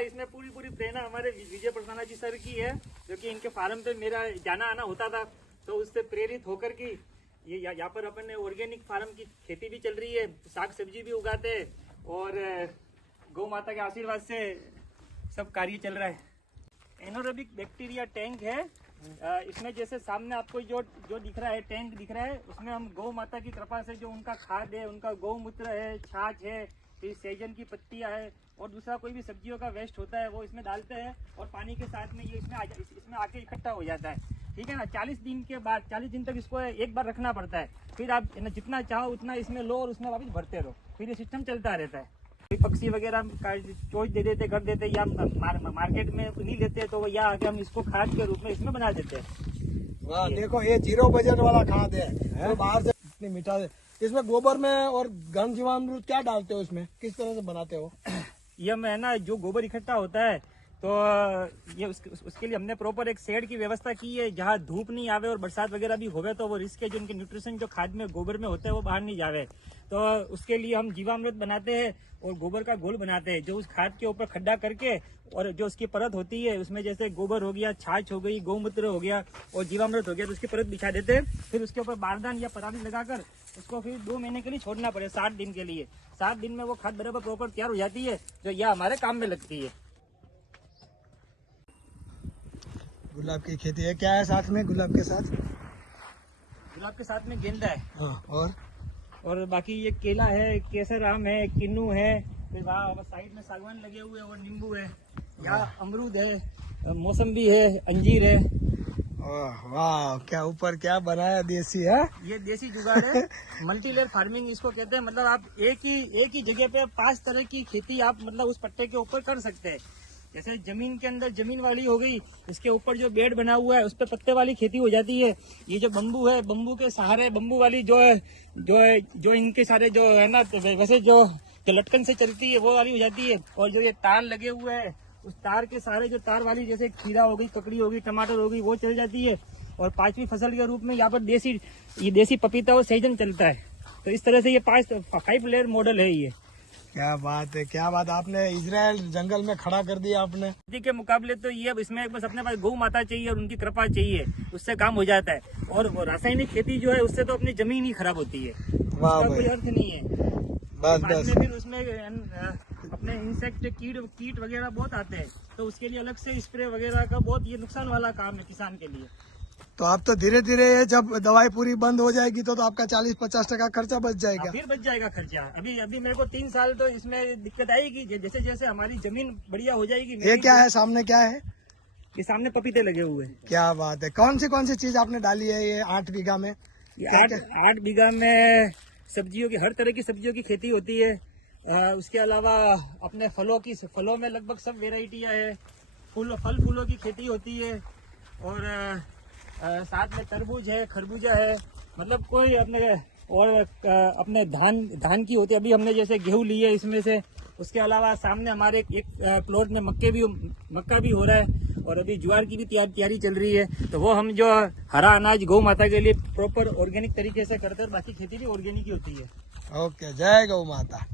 इसमें पूरी प्रेरणा हमारे विजय प्रसन्ना जी सर की है, जो कि इनके फार्म पे मेरा जाना आना होता था, तो उससे प्रेरित होकर की ये यहाँ पर अपन ऑर्गेनिक फार्म की खेती भी चल रही है, साग सब्जी भी उगाते हैं और गौ माता के आशीर्वाद से सब कार्य चल रहा है। एनोरोबिक बैक्टीरिया टैंक है, इसमें जैसे सामने आपको जो दिख रहा है टैंक दिख रहा है, उसमें हम गौ माता की कृपा से जो उनका खाद है, उनका गौमूत्र है, छाछ है, फिर सेजन की पत्तियां है और दूसरा कोई भी सब्जियों का वेस्ट होता है वो इसमें डालते हैं और पानी के साथ में ये इसमें आके इकट्ठा हो जाता है। ठीक है ना। 40 दिन के बाद 40 दिन तक इसको एक बार रखना पड़ता है, फिर आप जितना चाहो उतना इसमें लो और उसमें वापस भरते रहो, फिर ये सिस्टम चलता रहता है। पक्षी वगैरह का चोच दे देते कर देते या मार्केट में नहीं लेते तो या आके हम इसको खाद के रूप में इसमें बना देते हैं। वाह, देखो ये 0 बजट वाला खाद है, तो बाहर से इतनी मीठा है। इसमें गोबर में और घन जीवामृत क्या डालते हो, इसमें किस तरह से बनाते हो? ये मैं ना जो गोबर इकट्ठा होता है तो ये उसके लिए हमने प्रॉपर एक शेड की व्यवस्था की है, जहाँ धूप नहीं आवे और बरसात वगैरह भी होवे तो वो रिस्क है, जो उनके न्यूट्रिशन जो खाद में गोबर में होता है वो बाहर नहीं जावे। तो उसके लिए हम जीवामृत बनाते हैं और गोबर का घोल बनाते हैं, जो उस खाद के ऊपर खड्डा करके और जो उसकी परत होती है उसमें जैसे गोबर हो गया, छाछ हो गई, गौमूत्र हो गया और जीवामृत हो गया, तो उसकी परत बिछा देते हैं। फिर उसके ऊपर बारदान या पराली लगाकर उसको फिर 2 महीने के लिए छोड़ना पड़े, 60 दिन के लिए। 7 दिन में वो खाद बराबर प्रॉपर तैयार हो जाती है, जो यह हमारे काम में लगती है। गुलाब की खेती है, क्या है साथ में गुलाब के साथ? गुलाब के साथ में गेंदा है। हाँ, और बाकी ये केला है, केसर आम है, किन्नू है, फिर वहाँ साइड में सागवान लगे हुए हैं और नींबू है, यहाँ अमरूद है, मौसम्बी है, अंजीर है। वाह, क्या ऊपर क्या बनाया देसी है? ये देसी जुगाड़ है, मल्टी लेयर फार्मिंग इसको कहते हैं। मतलब आप एक ही जगह पे 5 तरह की खेती आप मतलब उस पट्टे के ऊपर कर सकते हैं। जैसे जमीन के अंदर जमीन वाली हो गई, इसके ऊपर जो बेड बना हुआ है उस पर पत्ते वाली खेती हो जाती है। ये जो बम्बू है, बम्बू के सहारे बम्बू वाली जो इनके सारे जो है ना वैसे जो लटकन से चलती है वो वाली हो जाती है। और जो ये तार लगे हुए हैं उस तार के सहारे जो तार वाली जैसे खीरा हो गई, ककड़ी हो गई, टमाटर हो गई, वो चल जाती है। और 5वीं फसल के रूप में यहाँ पर देसी पपीता और सेजन चलता है। तो इस तरह से ये 5 लेयर मॉडल है। ये क्या बात है, क्या बात, आपने इजराइल जंगल में खड़ा कर दिया आपने। खेती के मुकाबले तो ये अब इसमें बस अपने पास गौ माता चाहिए और उनकी कृपा चाहिए, उससे काम हो जाता है। और रासायनिक खेती जो है उससे तो अपनी जमीन ही खराब होती है, उसका कोई अर्थ नहीं है। बस फिर उसमें अपने इंसेक्ट कीट वगैरह बहुत आते हैं, तो उसके लिए अलग से स्प्रे वगैरह का बहुत ये नुकसान वाला काम है किसान के लिए। तो आप तो धीरे धीरे जब दवाई पूरी बंद हो जाएगी तो आपका 40-50% खर्चा बच जाएगा। फिर बच जाएगा खर्चा। अभी मेरे को 3 साल तो इसमें दिक्कत आएगी, जैसे जैसे हमारी जमीन बढ़िया हो जाएगी। ये क्या है सामने, क्या है? ये सामने पपीते लगे हुए हैं। क्या बात है, कौन सी चीज आपने डाली है ये 8 बीघा में? 8 बीघा में सब्जियों की, हर तरह की सब्जियों की खेती होती है। उसके अलावा अपने फलों में लगभग सब वेराइटियां है, फल फूलों की खेती होती है और साथ में तरबूज है, खरबूजा है, मतलब कोई अपने धान की होती है। अभी हमने जैसे गेहूं ली है इसमें से। उसके अलावा सामने हमारे एक प्लॉट में मक्का भी हो रहा है और अभी ज्वार की भी तैयारी चल रही है। तो वो हम जो हरा अनाज गौ माता के लिए प्रॉपर ऑर्गेनिक तरीके से करते हैं, बाकी खेती भी ऑर्गेनिक ही होती है। ओके, जय गौ माता।